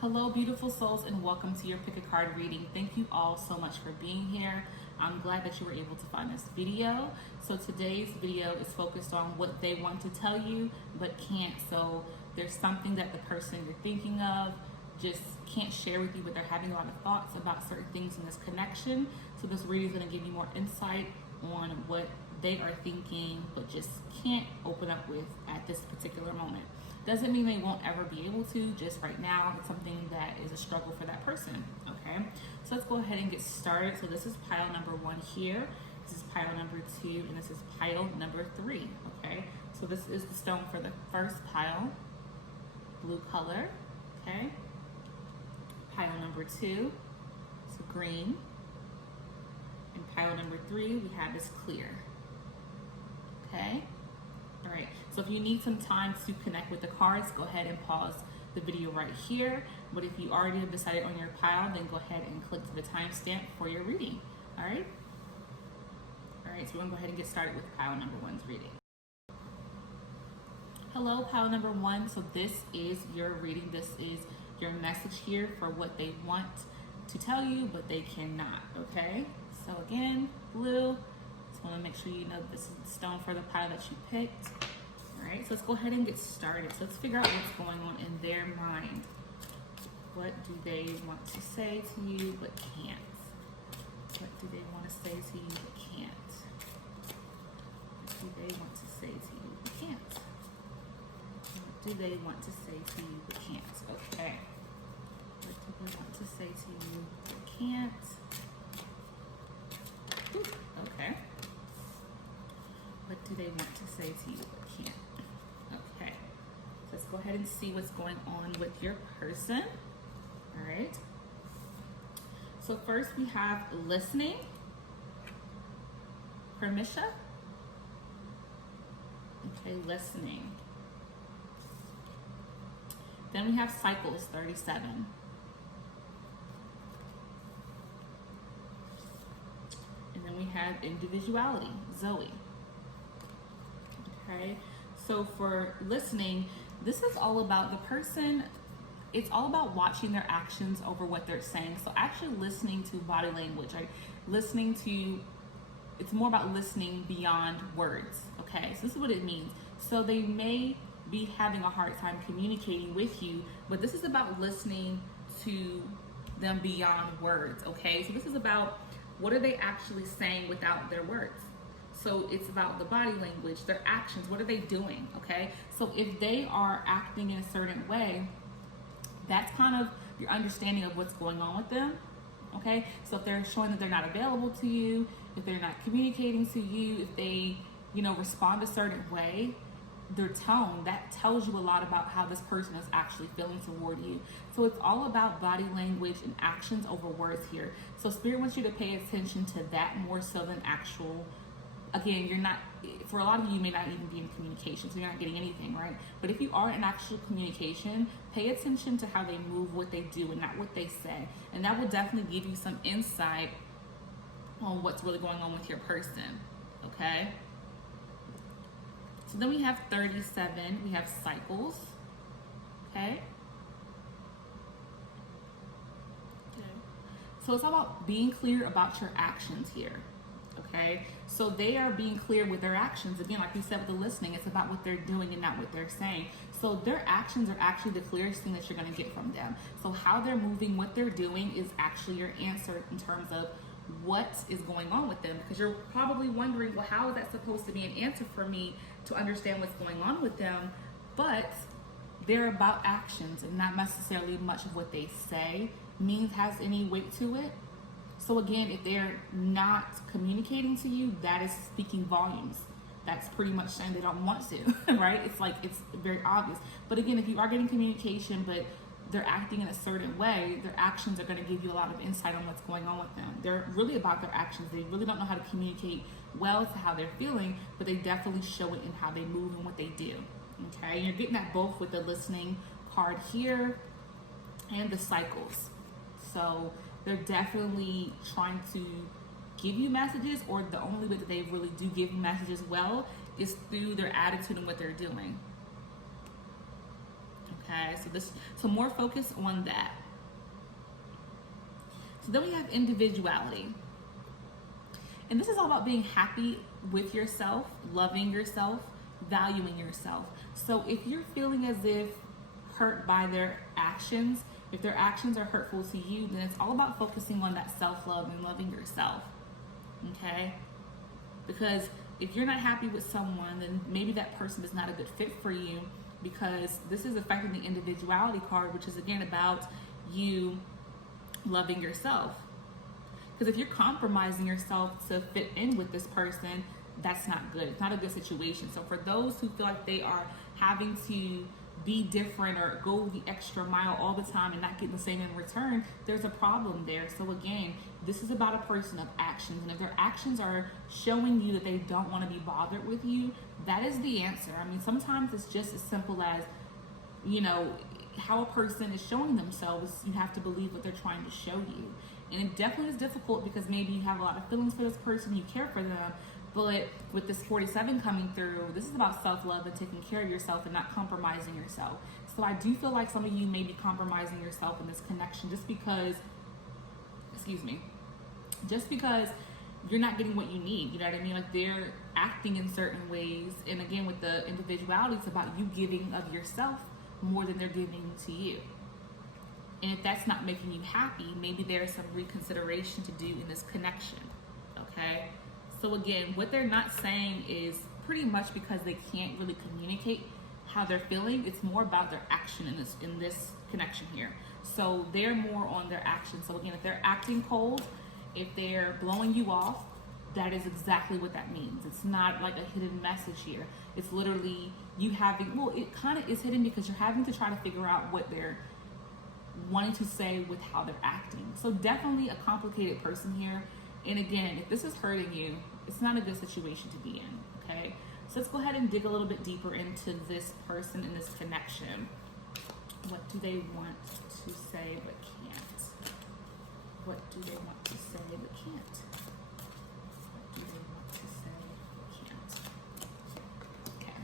Hello, beautiful souls, and welcome to your pick a card reading. Thank you all so much for being here. I'm glad that you were able to find this video. So today's video is focused on what they want to tell you but can't. So there's something that the person you're thinking of just can't share with you, but they're having a lot of thoughts about certain things in this connection. So this reading is going to give you more insight on what they are thinking but just can't open up with at this particular moment. Doesn't mean they won't ever be able to, just right now it's something that is a struggle for that person. Okay, so let's go ahead and get started. So this is pile number 1 here, this is pile number 2, and this is pile number 3. Okay, so this is the stone for the first pile, blue color. Okay, pile number 2, it's green, and pile number 3 we have is clear. Okay, all right, so if you need some time to connect with the cards, go ahead and pause the video right here. But if you already have decided on your pile, then go ahead and click to the timestamp for your reading. All right, so we're gonna go ahead and get started with pile number 1's reading. Hello, pile number 1. So this is your reading. This is your message here for what they want to tell you, but they cannot. Okay, so again, blue. Just want to make sure you know this is the stone for the pile that you picked. All right, so let's go ahead and get started. So let's figure out what's going on in their mind. What do they want to say to you but can't? What do they want to say to you but can't? What do they want to say to you but can't? What do they want to say to you but can't? Okay. What do they want to say to you but can't? Ooh, okay. What do they want to say to you but can't? Okay. So let's go ahead and see what's going on with your person. All right. So first we have listening, permission. Okay, listening. Then we have cycles, 37. And then we have individuality, Zoe. Okay, so for listening, this is all about the person. It's all about watching their actions over what they're saying. So actually listening to body language, right? Listening to, it's more about listening beyond words. Okay, so this is what it means. So they may be having a hard time communicating with you, but this is about listening to them beyond words. Okay, so this is about what are they actually saying without their words. So it's about the body language, their actions, what are they doing, okay? So if they are acting in a certain way, that's kind of your understanding of what's going on with them, okay? So if they're showing that they're not available to you, if they're not communicating to you, if they, respond a certain way, their tone, that tells you a lot about how this person is actually feeling toward you. So it's all about body language and actions over words here. So Spirit wants you to pay attention to that more so than actual. Again, you're not, for a lot of you may not even be in communication, so you're not getting anything, right? But if you are in actual communication, pay attention to how they move, what they do, and not what they say. And that will definitely give you some insight on what's really going on with your person, okay? So then we have 37, we have cycles, okay? So it's all about being clear about your actions here. Okay, so they are being clear with their actions. Again, like we said with the listening, it's about what they're doing and not what they're saying. So their actions are actually the clearest thing that you're going to get from them. So how they're moving, what they're doing is actually your answer in terms of what is going on with them. Because you're probably wondering, well, how is that supposed to be an answer for me to understand what's going on with them? But they're about actions and not necessarily much of what they say has any weight to it. So again, if they're not communicating to you, that is speaking volumes. That's pretty much saying they don't want to, right? It's very obvious. But again, if you are getting communication, but they're acting in a certain way, their actions are going to give you a lot of insight on what's going on with them. They're really about their actions. They really don't know how to communicate well to how they're feeling, but they definitely show it in how they move and what they do, okay? And you're getting that both with the listening card here and the cycles. So they're definitely trying to give you messages, or the only way that they really do give you messages well is through their attitude and what they're doing. Okay, so more focus on that. So then we have individuality. And this is all about being happy with yourself, loving yourself, valuing yourself. So if you're feeling as if hurt by their actions, if their actions are hurtful to you, then it's all about focusing on that self-love and loving yourself. Okay? Because if you're not happy with someone, then maybe that person is not a good fit for you, because this is affecting the individuality card, which is again about you loving yourself. Because if you're compromising yourself to fit in with this person, that's not good. It's not a good situation. So for those who feel like they are having to be different or go the extra mile all the time and not getting the same in return, there's a problem there. So again, this is about a person of actions. And if their actions are showing you that they don't want to be bothered with you, that is the answer. I mean, sometimes it's just as simple as, you know, how a person is showing themselves. You have to believe what they're trying to show you. And it definitely is difficult because maybe you have a lot of feelings for this person, you care for them, but with this 47 coming through, this is about self-love and taking care of yourself and not compromising yourself. So I do feel like some of you may be compromising yourself in this connection just because you're not getting what you need. You know what I mean? Like they're acting in certain ways. And again, with the individuality, it's about you giving of yourself more than they're giving to you. And if that's not making you happy, maybe there's some reconsideration to do in this connection, okay? So again, what they're not saying is pretty much because they can't really communicate how they're feeling. It's more about their action in this connection here. So they're more on their action. So again, if they're acting cold, if they're blowing you off, that is exactly what that means. It's not like a hidden message here. It's literally you having, well, it kind of is hidden because you're having to try to figure out what they're wanting to say with how they're acting. So definitely a complicated person here. And again, if this is hurting you, it's not a good situation to be in, okay? So let's go ahead and dig a little bit deeper into this person and this connection. What do they want to say but can't? What do they want to say but can't? What do they want to say but can't? Okay.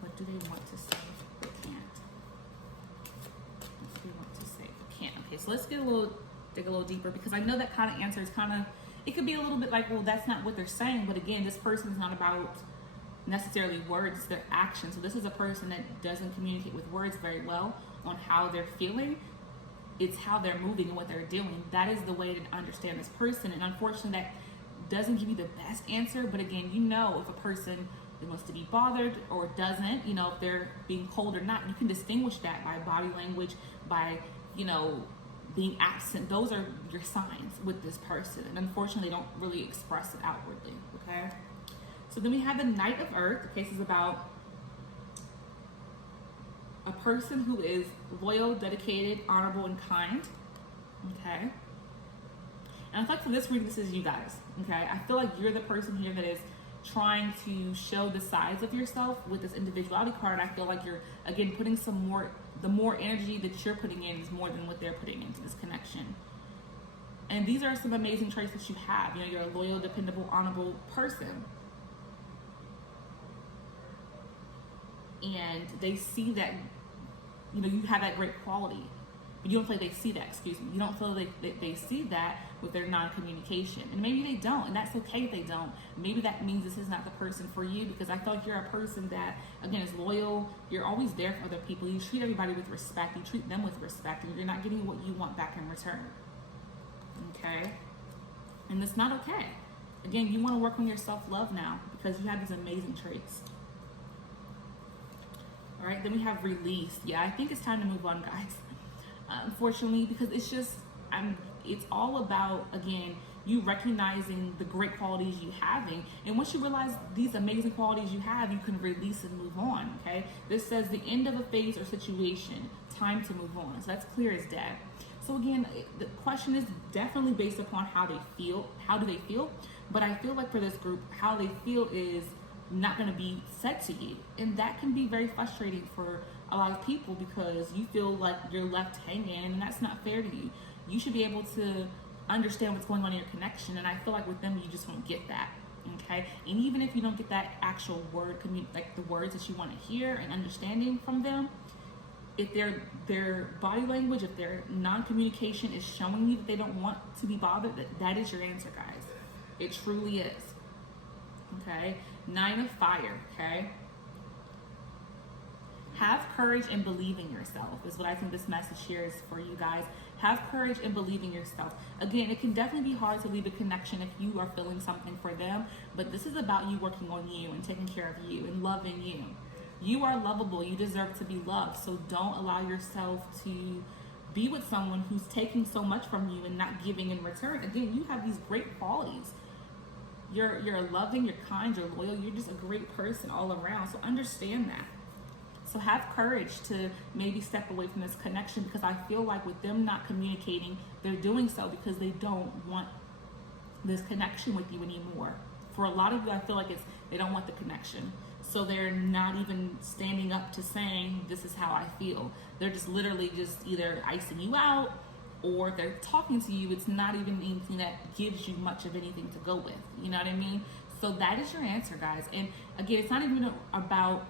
What do they want to say but can't? What do they want to say but can't? Okay, so let's dig a little deeper, because I know that kind of answer is kind of, it could be a little bit like, well, that's not what they're saying. But again, this person is not about necessarily words, it's their actions. So this is a person that doesn't communicate with words very well on how they're feeling. It's how they're moving and what they're doing. That is the way to understand this person. And unfortunately, that doesn't give you the best answer. But again, you know if a person wants to be bothered or doesn't, you know, if they're being cold or not, you can distinguish that by body language, by, you know, being absent. Those are your signs with this person, and unfortunately they don't really express it outwardly, okay? So then we have the Knight of Earth. The case is about a person who is loyal, dedicated, honorable, and kind, okay? And I feel like for this reading, this is you guys, okay? I feel like you're the person here that is trying to show the sides of yourself with this individuality card. I feel like you're, again, putting some more, the more energy that you're putting in is more than what they're putting into this connection. And these are some amazing traits that you have. You know, you're a loyal, dependable, honorable person. And they see that, you know, you have that great quality. But you don't feel like they see that, You don't feel like they see that with their non-communication. And maybe they don't, and that's okay if they don't. Maybe that means this is not the person for you, because I feel like you're a person that, again, is loyal. You're always there for other people. You treat everybody with respect. You treat them with respect, and you're not getting what you want back in return. Okay? And it's not okay. Again, you want to work on your self-love now because you have these amazing traits. All right, then we have release. Yeah, I think it's time to move on, guys. Unfortunately, because it's all about, again, you recognizing the great qualities you having. And once you realize these amazing qualities you have, you can release and move on, okay? This says the end of a phase or situation, time to move on. So that's clear as day. So again, the question is definitely based upon how they feel. How do they feel? But I feel like for this group, how they feel is not going to be said to you. And that can be very frustrating for a lot of people because you feel like you're left hanging, and that's not fair to you. You should be able to understand what's going on in your connection, and I feel like with them, you just won't get that, okay? And even if you don't get that actual word, like the words that you want to hear and understanding from them, if their body language, if their non-communication is showing you that they don't want to be bothered, that is your answer, guys. It truly is. Okay? 9 of fire, okay? Have courage and believe in yourself is what I think this message here is for you guys. Have courage and believe in yourself. Again, it can definitely be hard to leave a connection if you are feeling something for them, but this is about you working on you and taking care of you and loving you. You are lovable. You deserve to be loved. So don't allow yourself to be with someone who's taking so much from you and not giving in return. Again, you have these great qualities. You're loving, you're kind, you're loyal, you're just a great person all around. So understand that. So have courage to maybe step away from this connection, because I feel like with them not communicating, they're doing so because they don't want this connection with you anymore. For a lot of you, I feel like they don't want the connection. So they're not even standing up to saying, this is how I feel. They're just literally just either icing you out, or they're talking to you. It's not even anything that gives you much of anything to go with. You know what I mean? So that is your answer, guys. And again, it's not even about,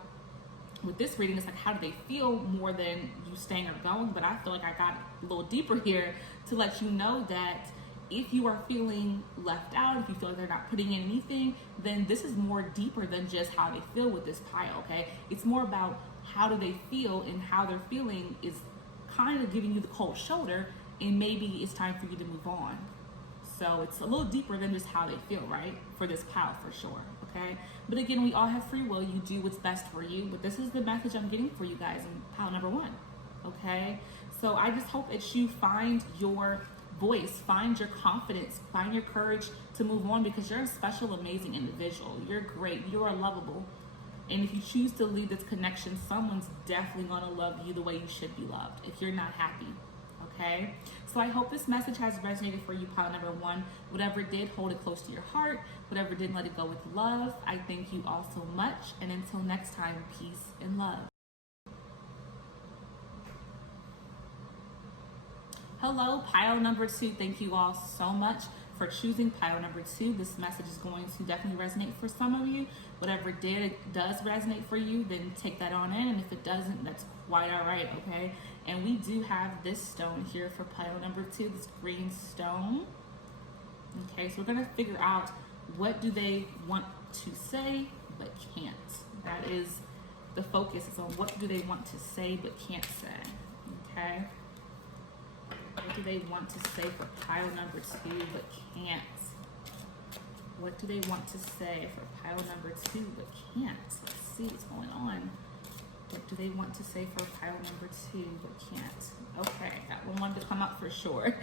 with this reading, it's like, how do they feel more than you staying or going? But I feel like I got a little deeper here to let you know that if you are feeling left out, if you feel like they're not putting in anything, then this is more deeper than just how they feel with this pile, okay? It's more about how do they feel, and how they're feeling is kind of giving you the cold shoulder, and maybe it's time for you to move on. So it's a little deeper than just how they feel, right? For this pile, for sure, okay? But again, we all have free will. You do what's best for you. But this is the message I'm getting for you guys in pile number 1, okay? So I just hope that you find your voice, find your confidence, find your courage to move on, because you're a special, amazing individual. You're great. You are lovable. And if you choose to leave this connection, someone's definitely going to love you the way you should be loved if you're not happy. Okay, so I hope this message has resonated for you, pile number 1. Whatever did, hold it close to your heart. Whatever didn't, let it go with love. I thank you all so much. And until next time, peace and love. Hello, pile number 2. Thank you all so much for choosing pile number 2. This message is going to definitely resonate for some of you. Whatever does resonate for you, then take that on in. And if it doesn't, that's quite all right, okay? And we do have this stone here for pile number 2, this green stone. Okay, so we're gonna figure out, what do they want to say but can't? That is the focus, is on what do they want to say but can't say, okay? What do they want to say for pile number 2 but can't? What do they want to say for pile number 2 but can't? Let's see what's going on. What do they want to say for pile number 2 but can't? Okay, that one wanted to come up for sure.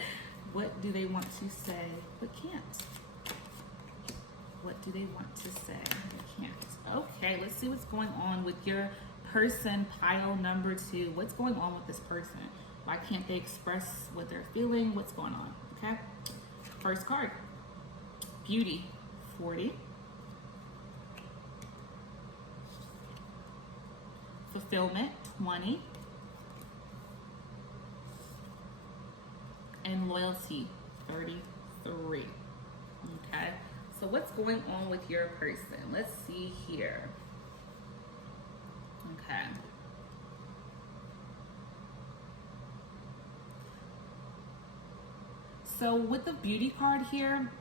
What do they want to say but can't? What do they want to say but can't? Okay, let's see what's going on with your person, pile number 2. What's going on with this person? Why can't they express what they're feeling? What's going on? Okay, first card, beauty, 40. Fulfillment, 20. And loyalty, 33. Okay, so what's going on with your person? Let's see here. Okay. So with the beauty card here,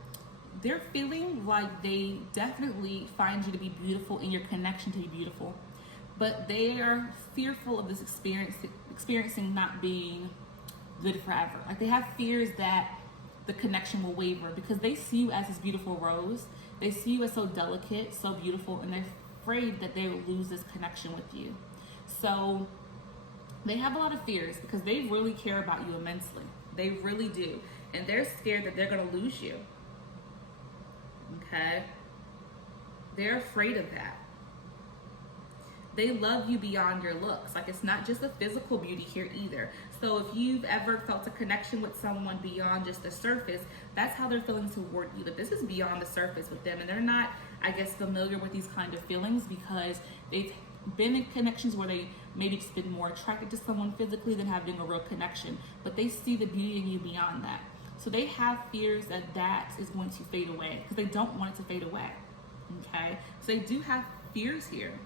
they're feeling like they definitely find you to be beautiful and your connection to be beautiful, but they are fearful of this experiencing not being good forever. Like, they have fears that the connection will waver, because they see you as this beautiful rose. They see you as so delicate, so beautiful, and they're afraid that they will lose this connection with you. So they have a lot of fears, because they really care about you immensely. They really do. And they're scared that they're going to lose you. Okay? They're afraid of that. They love you beyond your looks. Like, it's not just the physical beauty here either. So if you've ever felt a connection with someone beyond just the surface, that's how they're feeling toward you. But this is beyond the surface with them. And they're not, I guess, familiar with these kind of feelings, because they've been in connections where they maybe just been more attracted to someone physically than having a real connection. But they see the beauty in you beyond that. So they have fears that that is going to fade away, because they don't want it to fade away. Okay? So they do have fears here.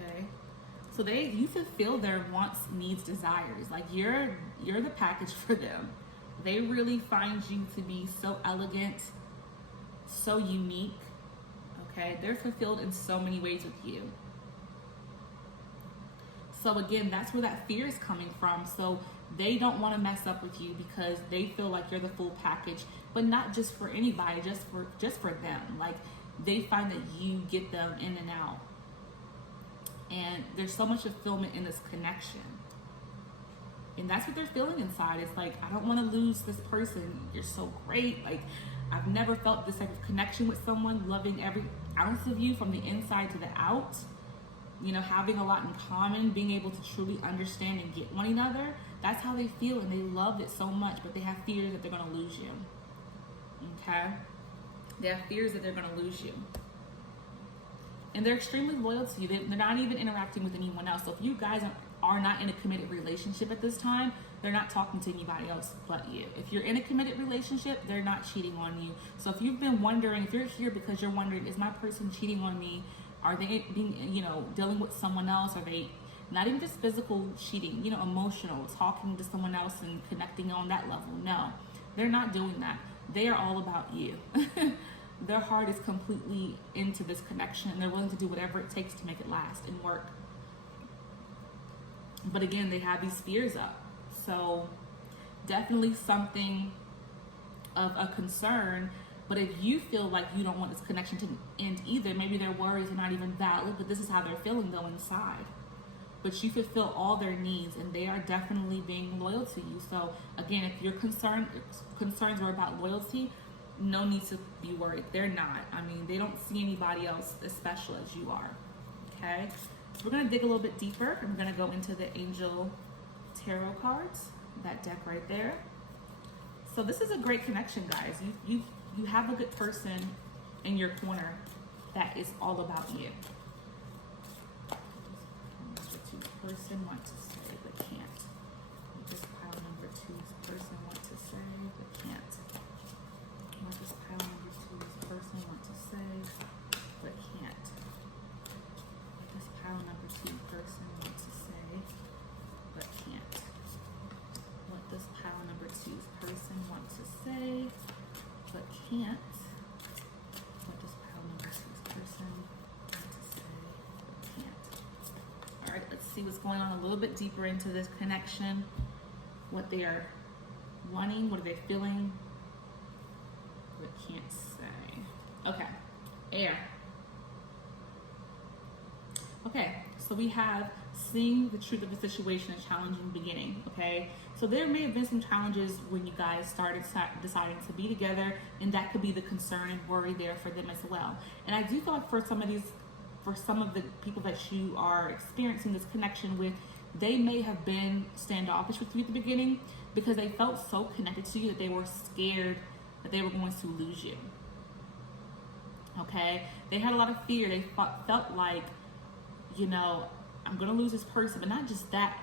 Okay? So you fulfill their wants, needs, desires. Like you're the package for them. They really find you to be so elegant, so unique. Okay, they're fulfilled in so many ways with you. So again, that's where that fear is coming from. So they don't want to mess up with you because they feel like you're the full package, but not just for anybody, just for them. Like they find that you get them in and out. And there's so much fulfillment in this connection. And that's what they're feeling inside. It's like, I don't want to lose this person. You're so great. Like, I've never felt this type of connection with someone, loving every ounce of you from the inside to the out. You know, having a lot in common, being able to truly understand and get one another. That's how they feel, and they love it so much, but they have fears that they're going to lose you. Okay? They have fears that they're going to lose you. And they're extremely loyal to you. They're not even interacting with anyone else. So if you guys are not in a committed relationship at this time, they're not talking to anybody else but you. If you're in a committed relationship, they're not cheating on you. So if you've been wondering, if you're here because you're wondering, is my person cheating on me? Are they being, dealing with someone else? Are they not even just physical cheating, emotional, talking to someone else and connecting on that level? No, they're not doing that. They are all about you. Their heart is completely into this connection, and they're willing to do whatever it takes to make it last and work. But again, they have these fears up. So definitely something of a concern. But if you feel like you don't want this connection to end either, maybe their worries are not even valid, but this is how they're feeling though inside. But you fulfill all their needs, and they are definitely being loyal to you. So again, if your concerns are about loyalty, no need to be worried. They're not. I mean, they don't see anybody else as special as you are. Okay? So we're going to dig a little bit deeper. I'm going to go into the Angel Tarot cards, that deck right there. So this is a great connection, guys. You have a good person in your corner that is all about you. Number two person want to say but can't. What does pile number two's person want to say but can't? What does pile number two's person want to say but can't? What does pile number two person want to say but can't? What does pile number two's person want to say but can't? What does pile number two's person want to say but can't? All right, let's see what's going on a little bit deeper into this connection. What they are wanting, what are they feeling, but can't say. Okay, air. Okay, so we have seeing the truth of the situation, a challenging beginning, okay? So there may have been some challenges when you guys started deciding to be together, and that could be the concern and worry there for them as well. And I do feel like for some of the people that you are experiencing this connection with, they may have been standoffish with you at the beginning because they felt so connected to you that they were scared that they were going to lose you. Okay? They had a lot of fear. They felt like, I'm going to lose this person, but not just that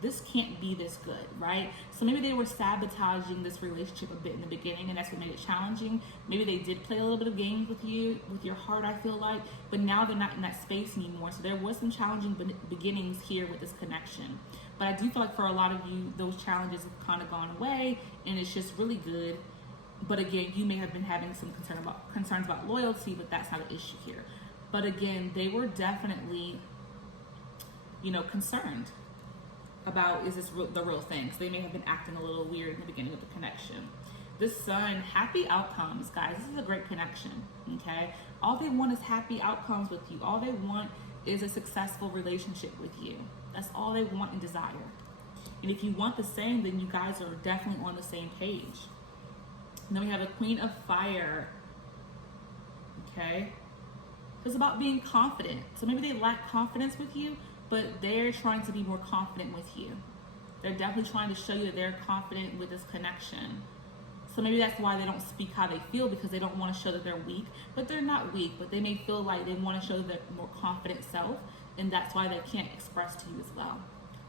this can't be this good, right? So maybe they were sabotaging this relationship a bit in the beginning, and that's what made it challenging. Maybe they did play a little bit of games with you, with your heart, I feel like, but now they're not in that space anymore. So there was some challenging beginnings here with this connection. But I do feel like for a lot of you, those challenges have kind of gone away, and it's just really good. But again, you may have been having some concerns about loyalty, but that's not an issue here. But again, they were definitely concerned about, is this the real thing? So they may have been acting a little weird in the beginning of the connection. The Sun, happy outcomes, guys. This is a great connection, okay? All they want is happy outcomes with you. All they want is a successful relationship with you. That's all they want and desire. And if you want the same, then you guys are definitely on the same page. And then we have a Queen of Fire, okay? It's about being confident. So maybe they lack confidence with you, but they're trying to be more confident with you. They're definitely trying to show you that they're confident with this connection. So maybe that's why they don't speak how they feel, because they don't want to show that they're weak, but they're not weak, but they may feel like they want to show their more confident self, and that's why they can't express to you as well.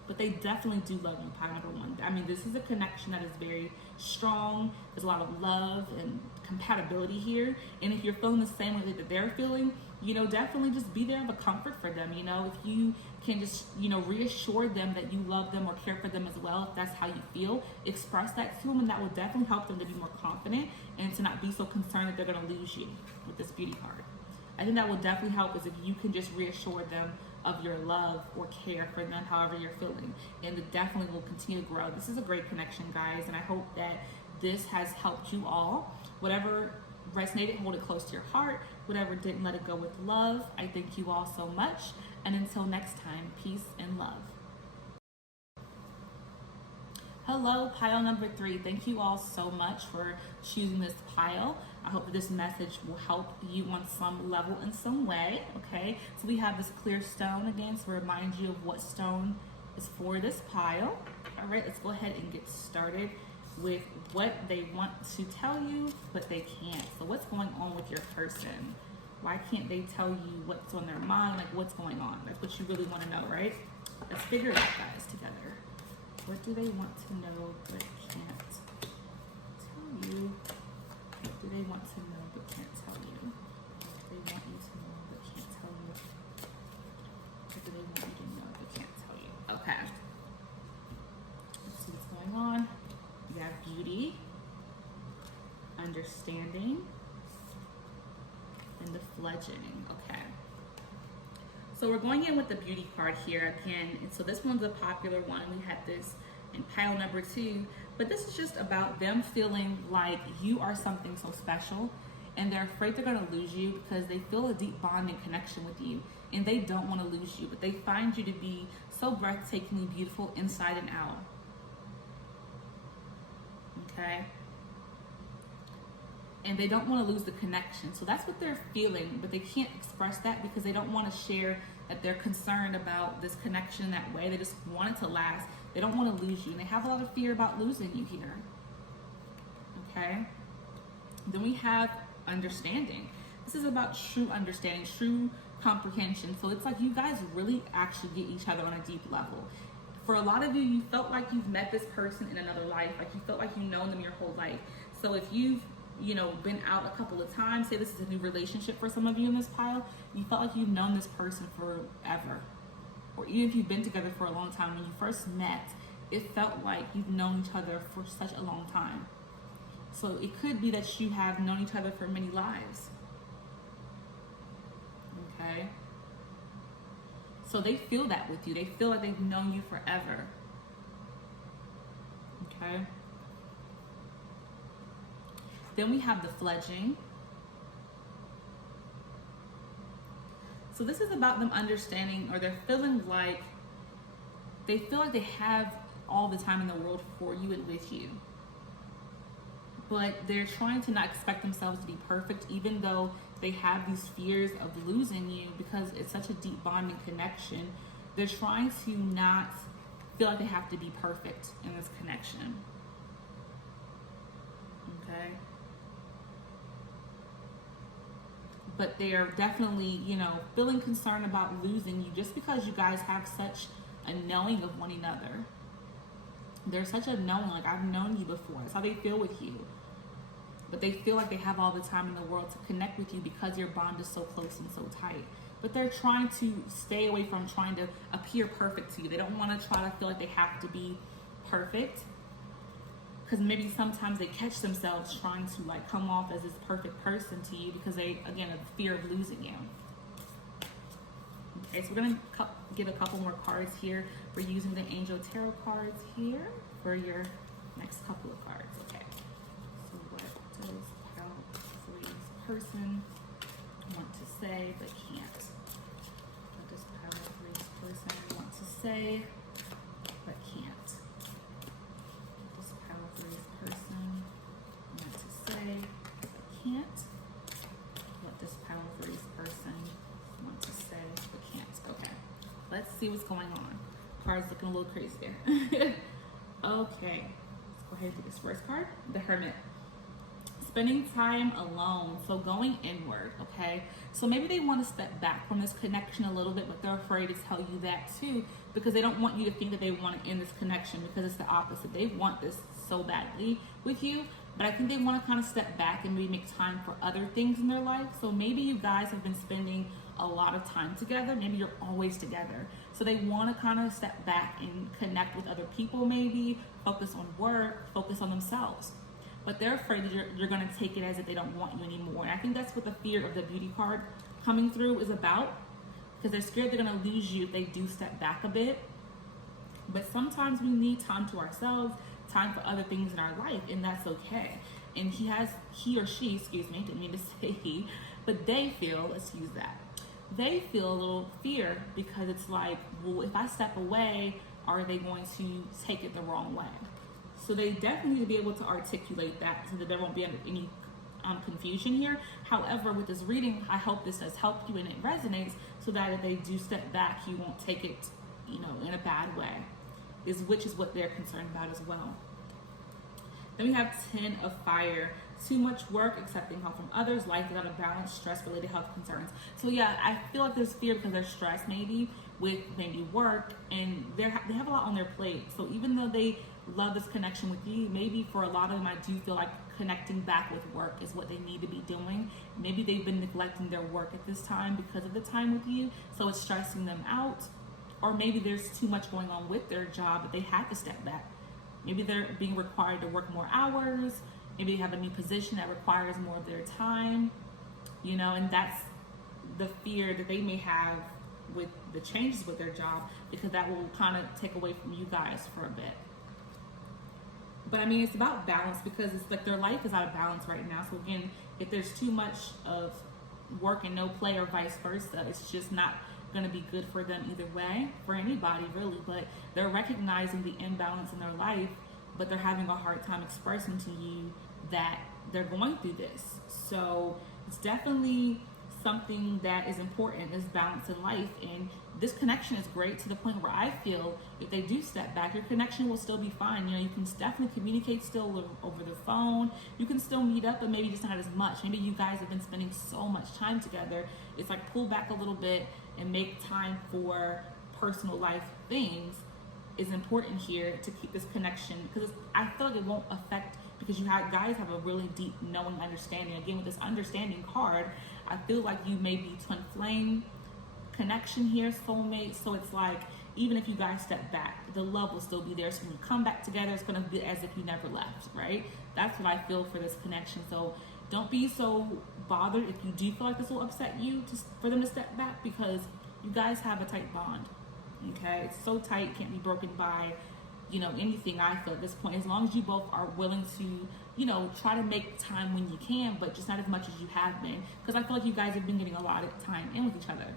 But they definitely do love you, pile number one. I mean, this is a connection that is very strong. There's a lot of love and compatibility here. And if you're feeling the same way that they're feeling, definitely just be there of a comfort for them. If you can just, reassure them that you love them or care for them as well, if that's how you feel, express that to them, and that will definitely help them to be more confident and to not be so concerned that they're going to lose you with this beauty card. I think that will definitely help is if you can just reassure them of your love or care for them, however you're feeling, and it definitely will continue to grow. This is a great connection, guys, and I hope that this has helped you all. Whatever resonated, hold it close to your heart. Whatever didn't, let it go with love. I thank you all so much, and until next time, peace and love. Hello, pile number 3. Thank you all so much for choosing this pile. I hope that this message will help you on some level in some way, okay? So we have this clear stone again to remind you of what stone is for this pile. All right, let's go ahead and get started with what they want to tell you, but they can't. So what's going on with your person? Why can't they tell you what's on their mind, like what's going on? That's what you really want to know, right? Let's figure it out, guys, together. What do they want to know but can't tell you? What do they want to know but can't tell you? What do they want you to know but can't tell you? What do they want you to know but can't tell you? Okay. Let's see what's going on. We have beauty, understanding, and the fledgling. Okay. So we're going in with the beauty card here again. And so this one's a popular one. We had this in pile number 2. But this is just about them feeling like you are something so special, and they're afraid they're going to lose you because they feel a deep bond and connection with you, and they don't want to lose you, but they find you to be so breathtakingly beautiful inside and out. Okay? And they don't want to lose the connection. So that's what they're feeling, but they can't express that because they don't want to share that they're concerned about this connection that way. They just want it to last. They don't want to lose you, and they have a lot of fear about losing you here. Okay? Then we have understanding. This is about true understanding, true comprehension. So it's like you guys really actually get each other on a deep level. For a lot of you, you felt like you've met this person in another life, like you felt like you've known them your whole life. So if you've been out a couple of times, say this is a new relationship for some of you in this pile, you felt like you've known this person forever. Or even if you've been together for a long time, when you first met, it felt like you've known each other for such a long time. So it could be that you have known each other for many lives. Okay? So they feel that with you. They feel like they've known you forever. Okay? Then we have the fledgling. So this is about them understanding, or they're feeling like they feel like they have all the time in the world for you and with you. But they're trying to not expect themselves to be perfect, even though they have these fears of losing you because it's such a deep bonding connection. They're trying to not feel like they have to be perfect in this connection. Okay? But they're definitely, feeling concerned about losing you just because you guys have such a knowing of one another. There's such a knowing, like I've known you before. That's how they feel with you. But they feel like they have all the time in the world to connect with you because your bond is so close and so tight. But they're trying to stay away from trying to appear perfect to you. They don't want to try to feel like they have to be perfect. Because maybe sometimes they catch themselves trying to come off as this perfect person to you because they, again, have the fear of losing you. Okay, so we're going to get a couple more cards here. We're using the Angel Tarot cards here for your next couple of cards. Okay, so what does pile 3's person want to say but can't? What does pile 3's person want to say but can't? Person want to say but can't. What does pile 3's person want to say but can't? Okay, let's see what's going on. Card's looking a little crazy there. Okay, let's go ahead and do this first card, the Hermit. Spending time alone, so going inward. Okay, so maybe they want to step back from this connection a little bit, but they're afraid to tell you that too because they don't want you to think that they want to end this connection, because it's the opposite. They want this so badly with you, but I think they want to kind of step back and maybe make time for other things in their life. So maybe you guys have been spending a lot of time together. Maybe you're always together. So they want to kind of step back and connect with other people, maybe focus on work, focus on themselves. But they're afraid that you're going to take it as if they don't want you anymore. And I think that's what the fear of the beauty card coming through is about, because they're scared they're going to lose you if they do step back a bit. But sometimes we need time to ourselves, time for other things in our life, and that's okay. And he or she, didn't mean to say he, but they feel, let's use that. They feel a little fear, because it's like, well, if I step away, are they going to take it the wrong way? So they definitely need to be able to articulate that so that there won't be any confusion here. However, with this reading, I hope this does help you and it resonates, so that if they do step back, you won't take it, in a bad way, which is what they're concerned about as well. Then we have 10 of Fire. Too much work, accepting help from others, life without a balance, stress-related health concerns. So yeah, I feel like there's fear because they're stressed maybe with maybe work, and they have a lot on their plate. So even though they love this connection with you, maybe for a lot of them, I do feel like connecting back with work is what they need to be doing. Maybe they've been neglecting their work at this time because of the time with you, so it's stressing them out. Or maybe there's too much going on with their job that they have to step back. Maybe they're being required to work more hours. Maybe they have a new position that requires more of their time, and that's the fear that they may have with the changes with their job, because that will kind of take away from you guys for a bit. But I mean, it's about balance, because it's like their life is out of balance right now. So again, if there's too much of work and no play, or vice versa, it's just not going to be good for them either way, for anybody really. But they're recognizing the imbalance in their life, but they're having a hard time expressing to you that they're going through this. So it's definitely something that is important, is balance in life. And this connection is great, to the point where I feel if they do step back, your connection will still be fine. You can definitely communicate still over the phone. You can still meet up, but maybe just not as much. Maybe you guys have been spending so much time together. It's like pull back a little bit and make time for personal life things is important here to keep this connection, because I feel like it won't affect, because guys have a really deep knowing understanding. Again, with this understanding card, I feel like you may be twin flame connection here, soulmate. So it's like, even if you guys step back, the love will still be there. So when you come back together, it's going to be as if you never left, right? That's what I feel for this connection. So don't be so bothered if you do feel like this will upset you, just for them to step back, because you guys have a tight bond. Okay, it's so tight, can't be broken by, anything. I feel at this point, as long as you both are willing to, try to make time when you can, but just not as much as you have been, because I feel like you guys have been getting a lot of time in with each other.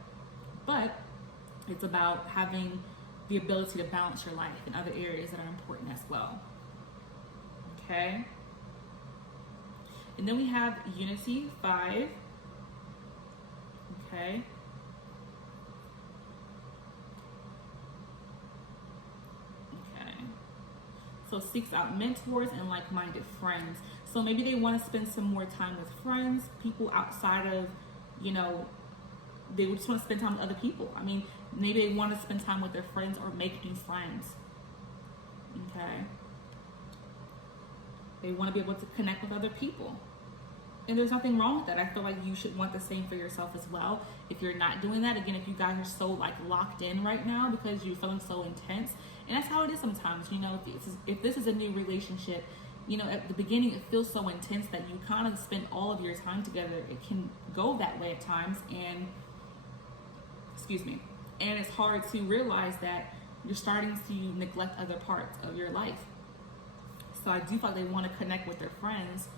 But it's about having the ability to balance your life in other areas that are important as well. Okay. And then we have Unity 5. Okay. So seeks out mentors and like-minded friends. So maybe they want to spend some more time with friends, people outside of, they just want to spend time with other people. I mean, maybe they want to spend time with their friends or make new friends. Okay. They want to be able to connect with other people. And there's nothing wrong with that. I feel like you should want the same for yourself as well. If you're not doing that, again, if you guys are so locked in right now because you're feeling so intense, and that's how it is sometimes, if this is a new relationship, at the beginning it feels so intense that you kind of spend all of your time together. It can go that way at times, and it's hard to realize that you're starting to neglect other parts of your life. So I do feel like they want to connect with their friends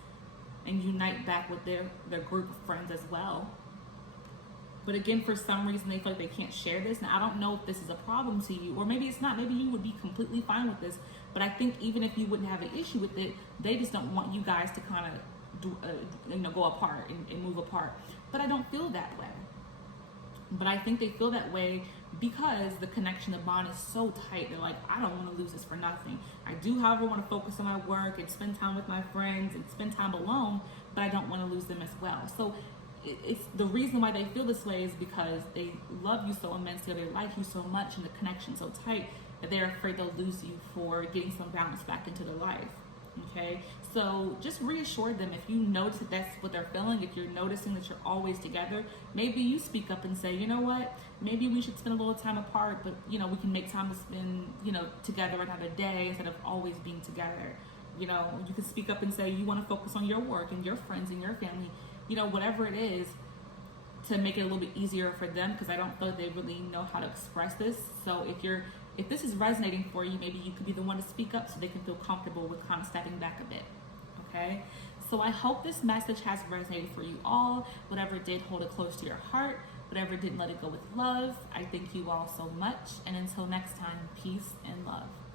and unite back with their group of friends as well. But again, for some reason, they feel like they can't share this. Now, I don't know if this is a problem to you, or maybe it's not. Maybe you would be completely fine with this. But I think even if you wouldn't have an issue with it, they just don't want you guys to kind of go apart and move apart. But I don't feel that way. But I think they feel that way because the connection, the bond is so tight. They're like, I don't want to lose this for nothing. I do, however, want to focus on my work and spend time with my friends and spend time alone, but I don't want to lose them as well. So it's the reason why they feel this way is because they love you so immensely, or they like you so much, and the connection so tight that they're afraid they'll lose you for getting some balance back into their life. Okay, so just reassure them. If you notice that that's what they're feeling, if you're noticing that you're always together, maybe you speak up and say, you know what, maybe we should spend a little time apart, but we can make time to spend together another day instead of always being together. You can speak up and say you want to focus on your work and your friends and your family, whatever it is, to make it a little bit easier for them, because I don't feel like they really know how to express this. So if this is resonating for you, maybe you could be the one to speak up so they can feel comfortable with kind of stepping back a bit. Okay, so I hope this message has resonated for you all. Whatever did, hold it close to your heart. Whatever didn't, let it go with love. I thank you all so much, and until next time, peace and love.